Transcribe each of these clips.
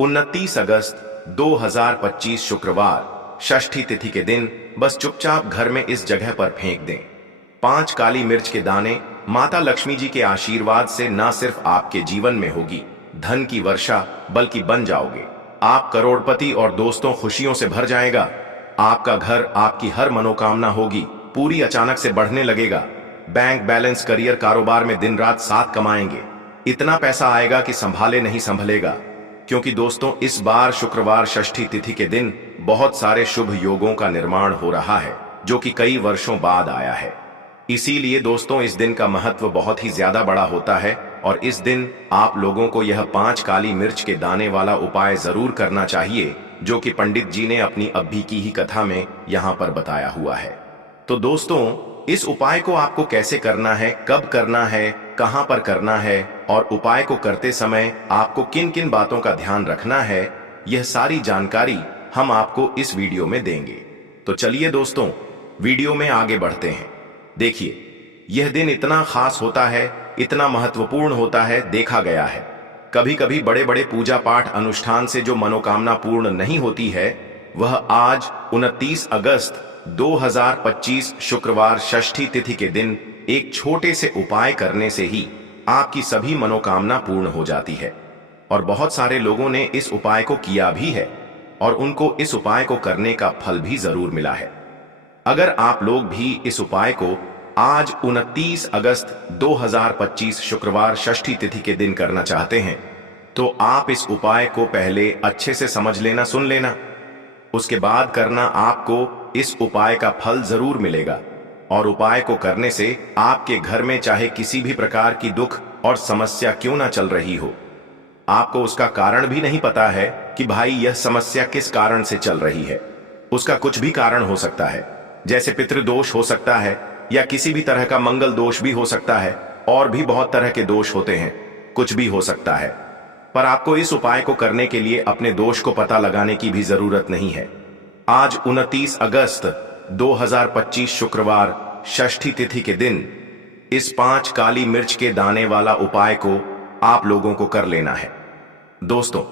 29 अगस्त 2025 शुक्रवार षष्ठी तिथि के दिन बस चुपचाप घर में इस जगह पर फेंक दें। 5 काली मिर्च के दाने माता लक्ष्मी जी के आशीर्वाद से न सिर्फ आपके जीवन में होगी धन की वर्षा, बल्कि बन जाओगे आप करोड़पति और दोस्तों खुशियों से भर जाएगा। आपका घर, आपकी हर मनोकामना होगी पूरी अचानक से बढ़ने लगेगा। बैंक बैलेंस, करियर, कारोबार में दिन रात साथ कमाएंगे। इतना पैसा आएगा कि संभाले नहीं संभलेगा। क्योंकि दोस्तों, इस बार शुक्रवार षष्ठी तिथि के दिन बहुत सारे शुभ योगों का निर्माण हो रहा है जो कि कई वर्षों बाद आया है। इसीलिए दोस्तों, इस दिन का महत्व बहुत ही ज्यादा बड़ा होता है और इस दिन आप लोगों को यह 5 काली मिर्च के दाने वाला उपाय जरूर करना चाहिए जो कि पंडित जी ने अपनी अभी की ही कथा में यहाँ पर बताया हुआ है। तो दोस्तों, इस उपाय को आपको कैसे करना है, कब करना है, कहां पर करना है और उपाय को करते समय आपको किन किन बातों का ध्यान रखना है, यह सारी जानकारी हम आपको इस वीडियो में देंगे। तो चलिए दोस्तों, वीडियो में आगे बढ़ते हैं। देखिए, यह दिन इतना खास होता है, इतना महत्वपूर्ण होता है, देखा गया है कभी कभी बड़े बड़े पूजा पाठ अनुष्ठान से जो मनोकामना पूर्ण नहीं होती है, वह आज 29 अगस्त 2025 शुक्रवार षष्ठी तिथि के दिन एक छोटे से उपाय करने से ही आपकी सभी मनोकामना पूर्ण हो जाती है। और बहुत सारे लोगों ने इस उपाय को किया भी है और उनको इस उपाय को करने का फल भी जरूर मिला है। अगर आप लोग भी इस उपाय को आज 29 अगस्त 2025 शुक्रवार षष्ठी तिथि के दिन करना चाहते हैं, तो आप इस उपाय को पहले अच्छे से समझ लेना, सुन लेना, उसके बाद करना। आपको इस उपाय का फल जरूर मिलेगा और उपाय को करने से आपके घर में चाहे किसी भी प्रकार की दुख और समस्या क्यों ना चल रही हो, आपको उसका कारण भी नहीं पता है कि भाई यह समस्या किस कारण से चल रही है। उसका कुछ भी कारण हो सकता है, जैसे पितृदोष हो सकता है या किसी भी तरह का मंगल दोष भी हो सकता है, और भी बहुत तरह के दोष होते हैं, कुछ भी हो सकता है। पर आपको इस उपाय को करने के लिए अपने दोष को पता लगाने की भी जरूरत नहीं है। आज 29 अगस्त 2025 शुक्रवार षष्ठी तिथि के दिन इस 5 काली मिर्च के दाने वाला उपाय को आप लोगों को कर लेना है। दोस्तों,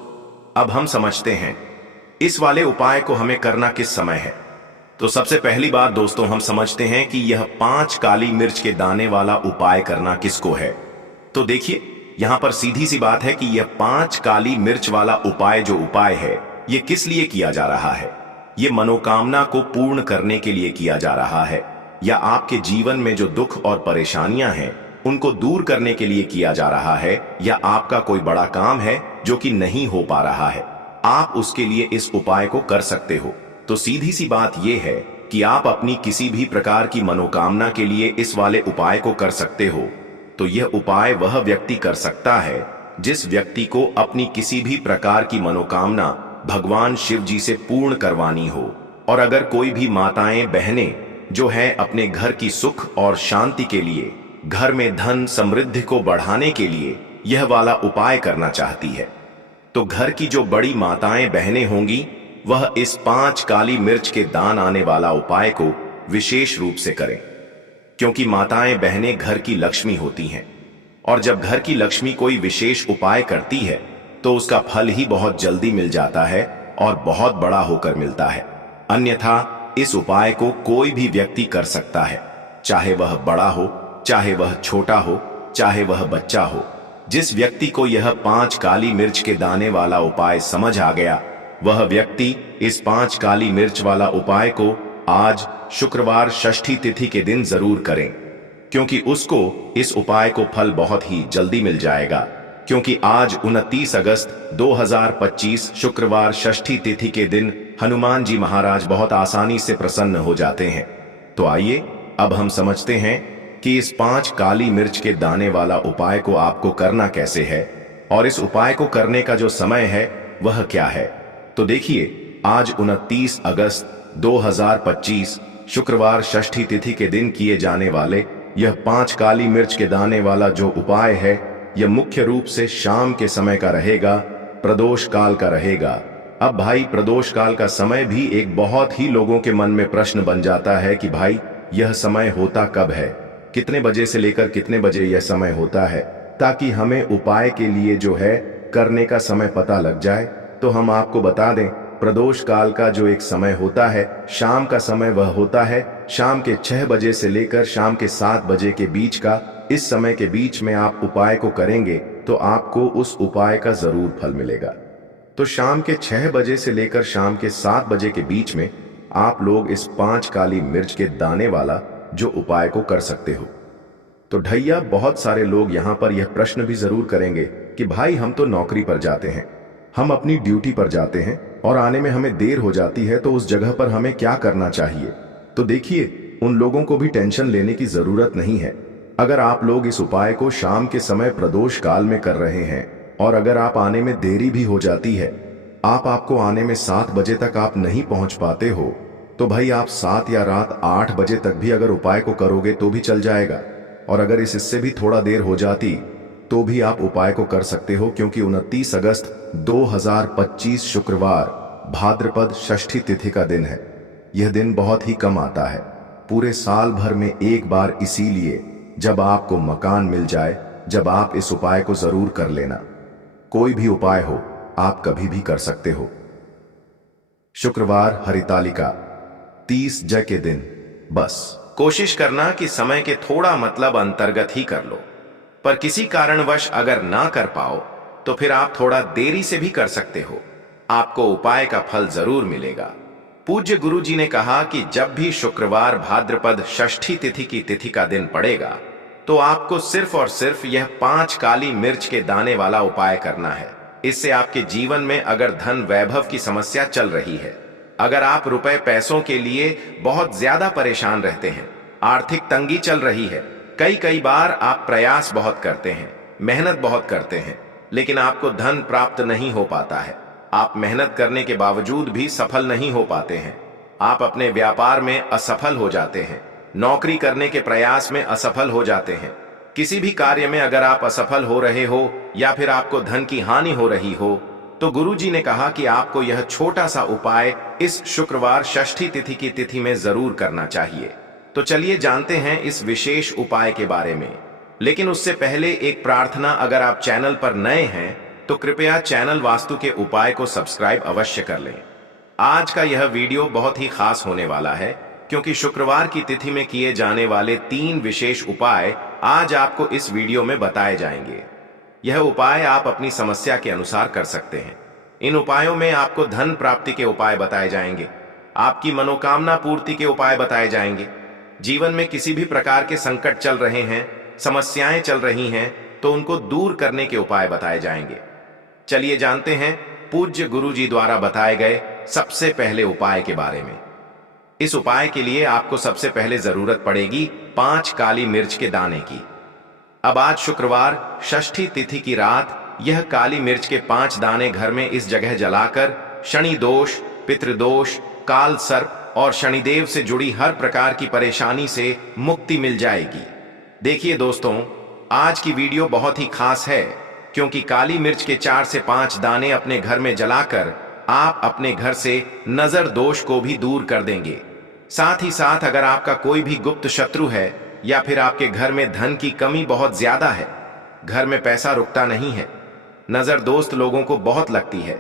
अब हम समझते हैं इस वाले उपाय को हमें करना किस समय है। तो सबसे पहली बात दोस्तों, हम समझते हैं कि यह 5 काली मिर्च के दाने वाला उपाय करना किसको है। तो देखिए, यहां पर सीधी सी बात है कि यह 5 काली मिर्च वाला उपाय जो उपाय है, यह किस लिए किया जा रहा है। यह मनोकामना को पूर्ण करने के लिए किया जा रहा है, या आपके जीवन में जो दुख और परेशानियां हैं उनको दूर करने के लिए किया जा रहा है, या आपका कोई बड़ा काम है जो कि नहीं हो पा रहा है, आप उसके लिए इस उपाय को कर सकते हो। तो सीधी सी बात यह है कि आप अपनी किसी भी प्रकार की मनोकामना के लिए इस वाले उपाय को कर सकते हो। तो यह उपाय वह व्यक्ति कर सकता है जिस व्यक्ति को अपनी किसी भी प्रकार की मनोकामना भगवान शिव जी से पूर्ण करवानी हो। और अगर कोई भी माताएं बहनें जो है अपने घर की सुख और शांति के लिए, घर में धन समृद्धि को बढ़ाने के लिए यह वाला उपाय करना चाहती है, तो घर की जो बड़ी माताएं बहनें होंगी वह इस 5 काली मिर्च के दान आने वाला उपाय को विशेष रूप से करें। क्योंकि माताएं बहनें घर की लक्ष्मी होती हैं, और जब घर की लक्ष्मी कोई विशेष उपाय करती है तो उसका फल ही बहुत जल्दी मिल जाता है और बहुत बड़ा होकर मिलता है। अन्यथा इस उपाय को कोई भी व्यक्ति कर सकता है, चाहे वह बड़ा हो, चाहे वह छोटा हो, चाहे वह बच्चा हो। जिस व्यक्ति को यह 5 काली मिर्च के दाने वाला उपाय समझ आ गया, वह व्यक्ति इस 5 काली मिर्च वाला उपाय को आज शुक्रवार षष्ठी तिथि के दिन जरूर करें, क्योंकि उसको इस उपाय को फल बहुत ही जल्दी मिल जाएगा। क्योंकि आज 29 अगस्त 2025 शुक्रवार षष्ठी तिथि के दिन हनुमान जी महाराज बहुत आसानी से प्रसन्न हो जाते हैं। तो आइए अब हम समझते हैं कि इस 5 काली मिर्च के दाने वाला उपाय को आपको करना कैसे है और इस उपाय को करने का जो समय है वह क्या है। तो देखिए, आज 29 अगस्त 2025 शुक्रवार षष्ठी तिथि के दिन किए जाने वाले यह 5 काली मिर्च के दाने वाला जो उपाय है, यह मुख्य रूप से शाम के समय का रहेगा, प्रदोष काल का रहेगा। अब भाई, प्रदोष काल का समय भी एक बहुत ही लोगों के मन में प्रश्न बन जाता है कि भाई यह समय होता कब है, कितने बजे से लेकर कितने बजे यह समय होता है, ताकि हमें उपाय के लिए जो है करने का समय पता लग जाए। तो हम आपको बता दें, प्रदोष काल का जो एक समय होता है, शाम का समय, वह होता है शाम के 6 बजे से लेकर शाम के 7 बजे के बीच का। इस समय के बीच में आप उपाय को करेंगे तो आपको उस उपाय का जरूर फल मिलेगा। तो शाम के 6 बजे से लेकर शाम के 7 बजे के बीच में आप लोग इस 5 काली मिर्च के दाने वाला जो उपाय को कर सकते हो। तो भैया, बहुत सारे लोग यहाँ पर यह प्रश्न भी जरूर करेंगे कि भाई, हम तो नौकरी पर जाते हैं, हम अपनी ड्यूटी पर जाते हैं और आने में हमें देर हो जाती है, तो उस जगह पर हमें क्या करना चाहिए? तो देखिए, उन लोगों को भी टेंशन लेने की जरूरत नहीं है। अगर आप लोग इस उपाय को शाम के समय प्रदोष काल में कर रहे हैं और अगर आप आने में देरी भी हो जाती है, आपको आने में 7 बजे तक आप नहीं पहुंच पाते हो, तो भाई आप 7 या रात 8 बजे तक भी अगर उपाय को करोगे तो भी चल जाएगा। और अगर इससे भी थोड़ा देर हो जाती तो भी आप उपाय को कर सकते हो, क्योंकि 29 अगस्त 2025 शुक्रवार भाद्रपद षष्ठी तिथि का दिन है। यह दिन बहुत ही कम आता है, पूरे साल भर में एक बार, इसीलिए जब आपको मकान मिल जाए, जब आप इस उपाय को जरूर कर लेना। कोई भी उपाय हो, आप कभी भी कर सकते हो। शुक्रवार हरितालिका 30 ज के दिन। बस कोशिश करना कि समय के थोड़ा मतलब अंतर्गत ही कर लो, पर किसी कारणवश अगर ना कर पाओ तो फिर आप थोड़ा देरी से भी कर सकते हो, आपको उपाय का फल जरूर मिलेगा। पूज्य गुरु जी ने कहा कि जब भी शुक्रवार भाद्रपद षष्ठी तिथि की तिथि का दिन पड़ेगा तो आपको सिर्फ और सिर्फ यह 5 काली मिर्च के दाने वाला उपाय करना है। इससे आपके जीवन में अगर धन वैभव की समस्या चल रही है, अगर आप रुपए पैसों के लिए बहुत ज्यादा परेशान रहते हैं, आर्थिक तंगी चल रही है, कई बार आप प्रयास बहुत करते हैं, मेहनत बहुत करते हैं, लेकिन आपको धन प्राप्त नहीं हो पाता है, आप मेहनत करने के बावजूद भी सफल नहीं हो पाते हैं, आप अपने व्यापार में असफल हो जाते हैं, नौकरी करने के प्रयास में असफल हो जाते हैं, किसी भी कार्य में अगर आप असफल हो रहे हो या फिर आपको धन की हानि हो रही हो, तो गुरुजी ने कहा कि आपको यह छोटा सा उपाय इस शुक्रवार षष्ठी तिथि की तिथि में जरूर करना चाहिए। तो चलिए जानते हैं इस विशेष उपाय के बारे में। लेकिन उससे पहले एक प्रार्थना, अगर आप चैनल पर नए हैं तो कृपया चैनल वास्तु के उपाय को सब्सक्राइब अवश्य कर लें। आज का यह वीडियो बहुत ही खास होने वाला है, क्योंकि शुक्रवार की तिथि में किए जाने वाले 3 विशेष उपाय आज आपको इस वीडियो में बताए जाएंगे। यह उपाय आप अपनी समस्या के अनुसार कर सकते हैं। इन उपायों में आपको धन प्राप्ति के उपाय बताए जाएंगे, आपकी मनोकामना पूर्ति के उपाय बताए जाएंगे, जीवन में किसी भी प्रकार के संकट चल रहे हैं, समस्याएं चल रही हैं, तो उनको दूर करने के उपाय बताए जाएंगे। चलिए जानते हैं पूज्य गुरु जी द्वारा बताए गए सबसे पहले उपाय के बारे में। इस उपाय के लिए आपको सबसे पहले जरूरत पड़ेगी 5 काली मिर्च के दाने की। अब आज शुक्रवार षष्ठी तिथि की रात यह काली मिर्च के 5 दाने घर में इस जगह जलाकर शनि दोष, पितृदोष, काल सर्प और शनिदेव से जुड़ी हर प्रकार की परेशानी से मुक्ति मिल जाएगी। देखिए दोस्तों, आज की वीडियो बहुत ही खास है, क्योंकि काली मिर्च के 4 से 5 दाने अपने घर में जलाकर आप अपने घर से नजर दोष को भी दूर कर देंगे। साथ ही साथ अगर आपका कोई भी गुप्त शत्रु है या फिर आपके घर में धन की कमी बहुत ज्यादा है, घर में पैसा रुकता नहीं है, नजर दोस्त लोगों को बहुत लगती है,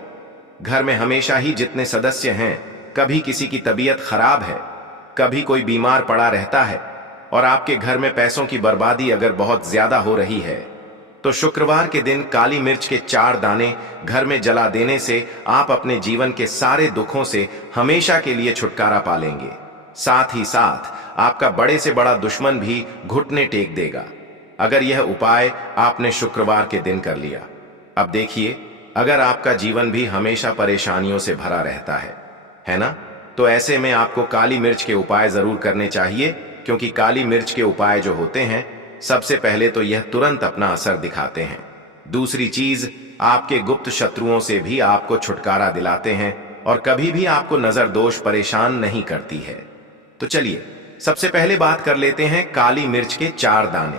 घर में हमेशा ही जितने सदस्य हैं, कभी किसी की तबीयत खराब है, कभी कोई बीमार पड़ा रहता है और आपके घर में पैसों की बर्बादी अगर बहुत ज्यादा हो रही है, तो शुक्रवार के दिन काली मिर्च के 4 दाने घर में जला देने से आप अपने जीवन के सारे दुखों से हमेशा के लिए छुटकारा पा लेंगे। साथ ही साथ आपका बड़े से बड़ा दुश्मन भी घुटने टेक देगा, अगर यह उपाय आपने शुक्रवार के दिन कर लिया। अब देखिए, अगर आपका जीवन भी हमेशा परेशानियों से भरा रहता है ना, तो ऐसे में आपको काली मिर्च के उपाय जरूर करने चाहिए, क्योंकि काली मिर्च के उपाय जो होते हैं, सबसे पहले तो यह तुरंत अपना असर दिखाते हैं। दूसरी चीज, आपके गुप्त शत्रुओं से भी आपको छुटकारा दिलाते हैं और कभी भी आपको नजर दोष परेशान नहीं करती है। तो चलिए सबसे पहले बात कर लेते हैं काली मिर्च के 4 दाने।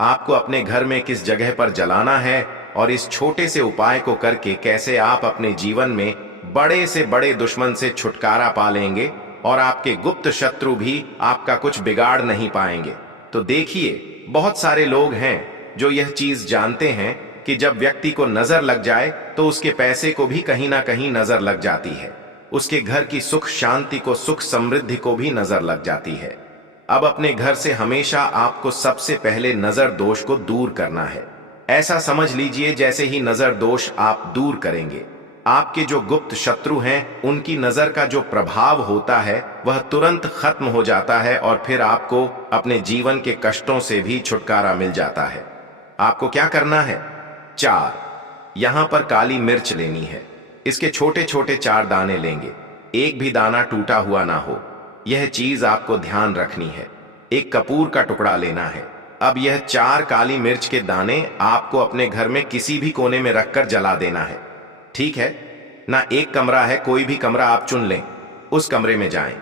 आपको अपने घर में किस जगह पर जलाना है और इस छोटे से उपाय को करके कैसे आप अपने जीवन में बड़े से बड़े दुश्मन से छुटकारा पा लेंगे और आपके गुप्त शत्रु भी आपका कुछ बिगाड़ नहीं पाएंगे। तो देखिए, बहुत सारे लोग हैं जो यह चीज जानते हैं, कि जब व्यक्ति को नजर लग जाए तो उसके पैसे को भी कहीं ना कहीं नजर लग जाती है, उसके घर की सुख शांति को, सुख समृद्धि को भी नजर लग जाती है। अब अपने घर से हमेशा आपको सबसे पहले नजर दोष को दूर करना है। ऐसा समझ लीजिए जैसे ही नजर दोष आप दूर करेंगे, आपके जो गुप्त शत्रु हैं उनकी नजर का जो प्रभाव होता है वह तुरंत खत्म हो जाता है और फिर आपको अपने जीवन के कष्टों से भी छुटकारा मिल जाता है। आपको क्या करना है? 4 यहां पर काली मिर्च लेनी है। इसके छोटे छोटे 4 दाने लेंगे, एक भी दाना टूटा हुआ ना हो, यह चीज आपको ध्यान रखनी है। एक कपूर का टुकड़ा लेना है। अब यह 4 काली मिर्च के दाने आपको अपने घर में किसी भी कोने में रखकर जला देना है, ठीक है ना? एक कमरा है, कोई भी कमरा आप चुन लें, उस कमरे में जाएं।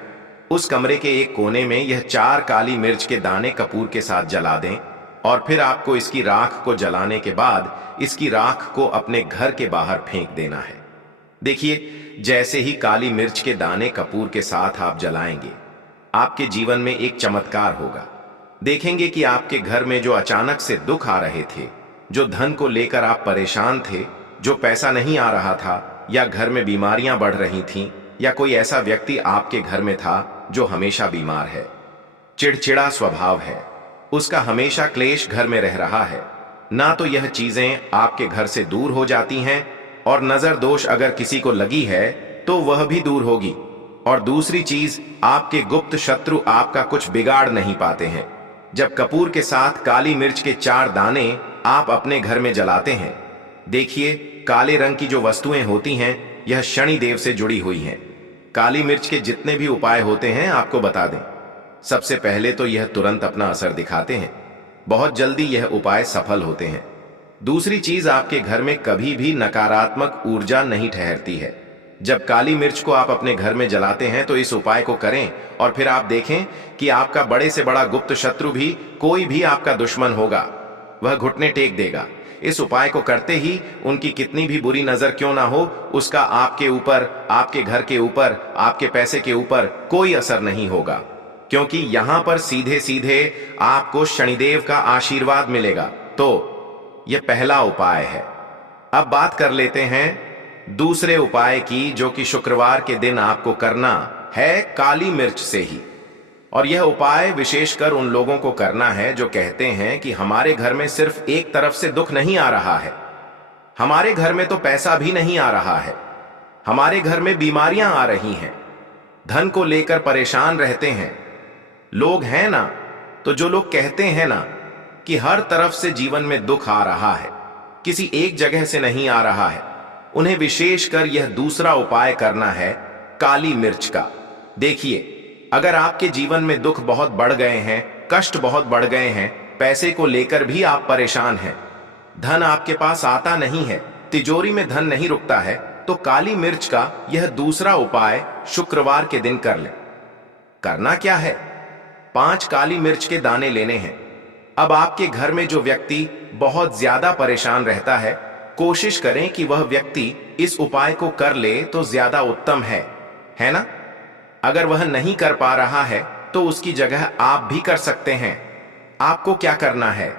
उस कमरे के एक कोने में यह 4 काली मिर्च के दाने कपूर के साथ जला दें और फिर आपको इसकी राख को जलाने के बाद इसकी राख को अपने घर के बाहर फेंक देना है। देखिए, जैसे ही काली मिर्च के दाने कपूर के साथ आप जलाएंगे, आपके जीवन में एक चमत्कार होगा। देखेंगे कि आपके घर में जो अचानक से दुख आ रहे थे, जो धन को लेकर आप परेशान थे, जो पैसा नहीं आ रहा था, या घर में बीमारियां बढ़ रही थीं, या कोई ऐसा व्यक्ति आपके घर में था जो हमेशा बीमार है, चिड़चिड़ा स्वभाव है, उसका हमेशा क्लेश घर में रह रहा है, ना तो यह चीजें आपके घर से दूर हो जाती हैं, और नजर दोष अगर किसी को लगी है तो वह भी दूर होगी। और दूसरी चीज, आपके गुप्त शत्रु आपका कुछ बिगाड़ नहीं पाते हैं। जब कपूर के साथ काली मिर्च के 4 दाने आप अपने घर में जलाते हैं, देखिए काले रंग की जो वस्तुएं होती हैं यह शनि देव से जुड़ी हुई हैं। काली मिर्च के जितने भी उपाय होते हैं आपको बता दें, सबसे पहले तो यह तुरंत अपना असर दिखाते हैं, बहुत जल्दी यह उपाय सफल होते हैं। दूसरी चीज, आपके घर में कभी भी नकारात्मक ऊर्जा नहीं ठहरती है। जब काली मिर्च को आप अपने घर में जलाते हैं तो इस उपाय को करें और फिर आप देखें कि आपका बड़े से बड़ा गुप्त शत्रु भी, कोई भी आपका दुश्मन होगा, वह घुटने टेक देगा। इस उपाय को करते ही उनकी कितनी भी बुरी नजर क्यों ना हो, उसका आपके ऊपर, आपके घर के ऊपर, आपके पैसे के ऊपर कोई असर नहीं होगा, क्योंकि यहां पर सीधे सीधे आपको शनिदेव का आशीर्वाद मिलेगा। तो यह पहला उपाय है। अब बात कर लेते हैं दूसरे उपाय की, जो कि शुक्रवार के दिन आपको करना है काली मिर्च से ही। और यह उपाय विशेषकर उन लोगों को करना है जो कहते हैं कि हमारे घर में सिर्फ एक तरफ से दुख नहीं आ रहा है, हमारे घर में तो पैसा भी नहीं आ रहा है, हमारे घर में बीमारियां आ रही हैं, धन को लेकर परेशान रहते हैं लोग, हैं ना? तो जो लोग कहते हैं ना कि हर तरफ से जीवन में दुख आ रहा है, किसी एक जगह से नहीं आ रहा है, उन्हें विशेषकर यह दूसरा उपाय करना है काली मिर्च का। देखिए, अगर आपके जीवन में दुख बहुत बढ़ गए हैं, कष्ट बहुत बढ़ गए हैं, पैसे को लेकर भी आप परेशान हैं, धन आपके पास आता नहीं है, तिजोरी में धन नहीं रुकता है, तो काली मिर्च का यह दूसरा उपाय शुक्रवार के दिन कर लें। करना क्या है? 5 काली मिर्च के दाने लेने हैं। अब आपके घर में जो व्यक्ति बहुत ज्यादा परेशान रहता है, कोशिश करें कि वह व्यक्ति इस उपाय को कर ले तो ज्यादा उत्तम है ना? अगर वह नहीं कर पा रहा है तो उसकी जगह आप भी कर सकते हैं। आपको क्या करना है?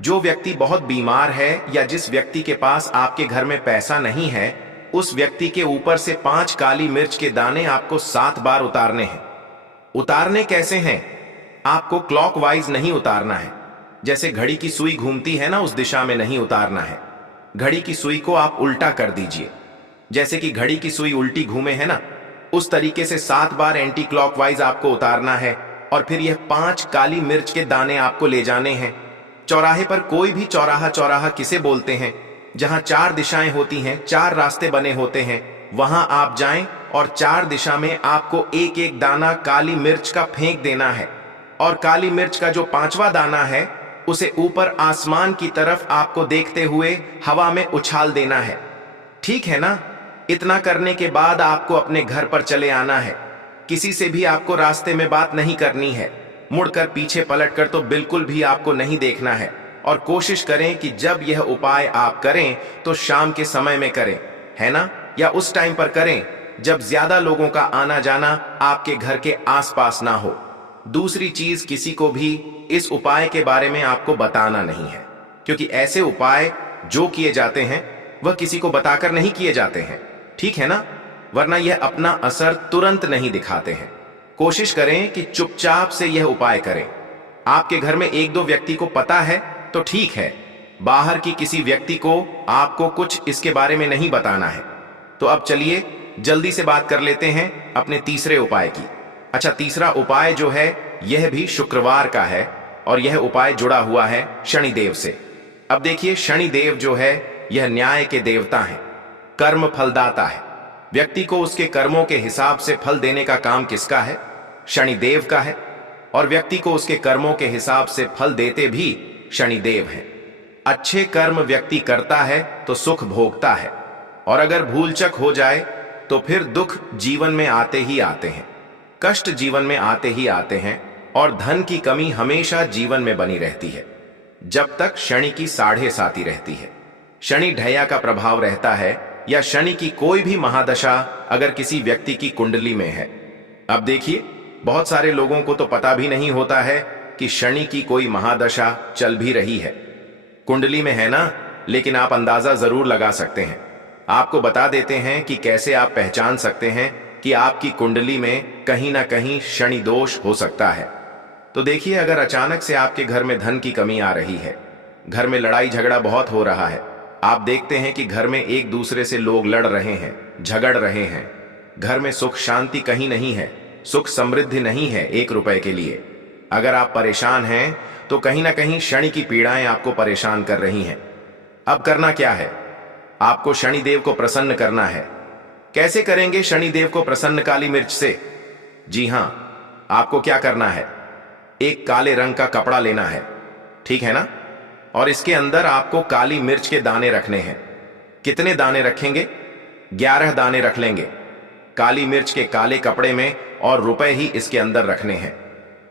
जो व्यक्ति बहुत बीमार है या जिस व्यक्ति के पास आपके घर में पैसा नहीं है, उस व्यक्ति के ऊपर से 5 काली मिर्च के दाने आपको 7 बार उतारने हैं। उतारने कैसे हैं? आपको क्लॉकवाइज नहीं उतारना है, जैसे घड़ी की सुई घूमती है ना, उस दिशा में नहीं उतारना है। घड़ी की सुई को आप उल्टा कर दीजिए, जैसे कि घड़ी की सुई उल्टी घूमे है ना, उस तरीके से 7 बार एंटी क्लॉकवाइज आपको उतारना है। और फिर यह 5 काली मिर्च के दाने आपको ले जाने हैं चौराहे पर। कोई भी चौराहा, चौराहा किसे बोलते हैं? जहां 4 दिशाएं होती हैं, 4 रास्ते बने होते हैं, वहां आप जाएं और 4 दिशा में आपको एक एक दाना काली मिर्च का फेंक देना है। और काली मिर्च का जो 5वां दाना है उसे ऊपर आसमान की तरफ आपको देखते हुए हवा में उछाल देना है, ठीक है ना? इतना करने के बाद आपको अपने घर पर चले आना है। किसी से भी आपको रास्ते में बात नहीं करनी है, मुड़कर पीछे पलटकर तो बिल्कुल भी आपको नहीं देखना है। और कोशिश करें कि जब यह उपाय आप करें तो शाम के समय में करें, है ना? या उस टाइम पर करें जब ज्यादा लोगों का आना जाना आपके घर के आसपास ना हो। दूसरी चीज, किसी को भी इस उपाय के बारे में आपको बताना नहीं है, क्योंकि ऐसे उपाय जो किए जाते हैं वह किसी को बताकर नहीं किए जाते हैं, ठीक है ना? वरना यह अपना असर तुरंत नहीं दिखाते हैं। कोशिश करें कि चुपचाप से यह उपाय करें। आपके घर में एक दो व्यक्ति को पता है तो ठीक है, बाहर की किसी व्यक्ति को आपको कुछ इसके बारे में नहीं बताना है। तो अब चलिए जल्दी से बात कर लेते हैं अपने तीसरे उपाय की। अच्छा, तीसरा उपाय जो है यह भी शुक्रवार का है और यह उपाय जुड़ा हुआ है शनिदेव से। अब देखिए, शनिदेव जो है यह न्याय के देवता हैं, कर्म फलदाता है। व्यक्ति को उसके कर्मों के हिसाब से फल देने का काम किसका है? शनिदेव का है। और व्यक्ति को उसके कर्मों के हिसाब से फल देते भी शनिदेव हैं। अच्छे कर्म व्यक्ति करता है तो सुख भोगता है, और अगर भूलचक हो जाए तो फिर दुख जीवन में आते ही आते हैं, कष्ट जीवन में आते ही आते हैं, और धन की कमी हमेशा जीवन में बनी रहती है जब तक शनि की साढ़े साती रहती है। शनि ढैया का प्रभाव रहता है, या शनि की कोई भी महादशा अगर किसी व्यक्ति की कुंडली में है। अब देखिए, बहुत सारे लोगों को तो पता भी नहीं होता है कि शनि की कोई महादशा चल भी रही है, कुंडली में है ना, लेकिन आप अंदाजा जरूर लगा सकते हैं। आपको बता देते हैं कि कैसे आप पहचान सकते हैं कि आपकी कुंडली में कहीं ना कहीं शनि दोष हो सकता है। तो देखिए, अगर अचानक से आपके घर में धन की कमी आ रही है, घर में लड़ाई झगड़ा बहुत हो रहा है, आप देखते हैं कि घर में एक दूसरे से लोग लड़ रहे हैं, झगड़ रहे हैं, घर में सुख शांति कहीं नहीं है, सुख समृद्धि नहीं है एक रुपए के लिए, अगर आप परेशान हैं तो कहीं ना कहीं शनि की पीड़ाएं आपको परेशान कर रही हैं। अब करना क्या है? आपको शनिदेव को प्रसन्न करना है। कैसे करेंगे शनिदेव को प्रसन्न? काली मिर्च से। जी हां, आपको क्या करना है, एक काले रंग का कपड़ा लेना है, ठीक है ना, और इसके अंदर आपको काली मिर्च के दाने रखने हैं। कितने दाने रखेंगे? 11 दाने रख लेंगे काली मिर्च के काले कपड़े में, और रुपए ही इसके अंदर रखने हैं।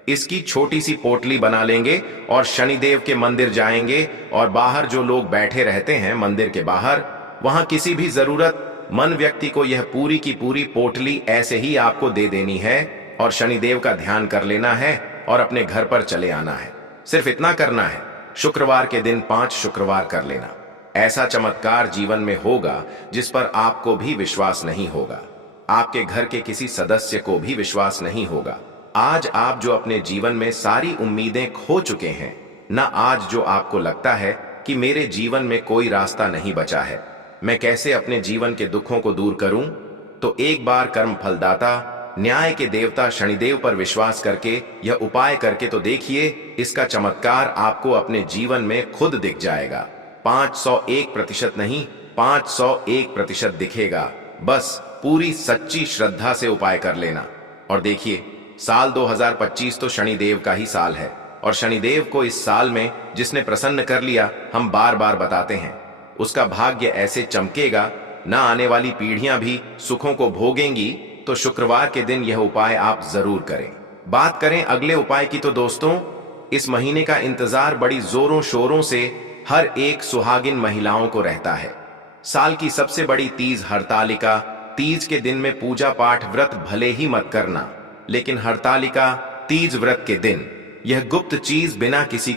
इसकी छोटी सी पोटली बना लेंगे और शनिदेव के मंदिर जाएंगे, और बाहर जो लोग बैठे रहते हैं मंदिर के बाहर, वहां किसी भी जरूरतमंद व्यक्ति को यह पूरी की पूरी पोटली ऐसे ही आपको दे देनी है, और शनिदेव का ध्यान कर लेना है और अपने घर पर चले आना है। सिर्फ इतना करना है। शुक्रवार के दिन 5 शुक्रवार कर लेना। ऐसा चमत्कार जीवन में होगा जिस पर आपको भी विश्वास नहीं होगा, आपके घर के किसी सदस्य को भी विश्वास नहीं होगा। आज आप जो अपने जीवन में सारी उम्मीदें खो चुके हैं ना, आज जो आपको लगता है कि मेरे जीवन में कोई रास्ता नहीं बचा है, मैं कैसे अपने जीवन के दुखों को दूर करूं, तो एक बार कर्म फलदाता न्याय के देवता शनिदेव पर विश्वास करके यह उपाय करके तो देखिए, इसका चमत्कार आपको अपने जीवन में खुद दिख जाएगा। 501% नहीं, 501% दिखेगा। बस पूरी सच्ची श्रद्धा से उपाय कर लेना। और देखिए, साल 2025 तो शनिदेव का ही साल है, और शनिदेव को इस साल में जिसने प्रसन्न कर लिया, हम बार बार बताते हैं, उसका भाग्य ऐसे चमकेगा ना, आने वाली पीढ़ियां भी सुखों को भोगेंगी। तो शुक्रवार के दिन यह उपाय आप जरूर करें। बात करें अगले उपाय की, तो दोस्तों, इस महीने का इंतजार बड़ी जोरों शोरों से हर एक सुहागिन महिलाओं को रहता है। साल की सबसे बड़ी तीज हरतालिका। तीज के दिन में पूजा पाठ व्रत भले ही मत करना, लेकिन हरतालिका तीज व्रत के दिन यह गुप्त चीज बिना किसी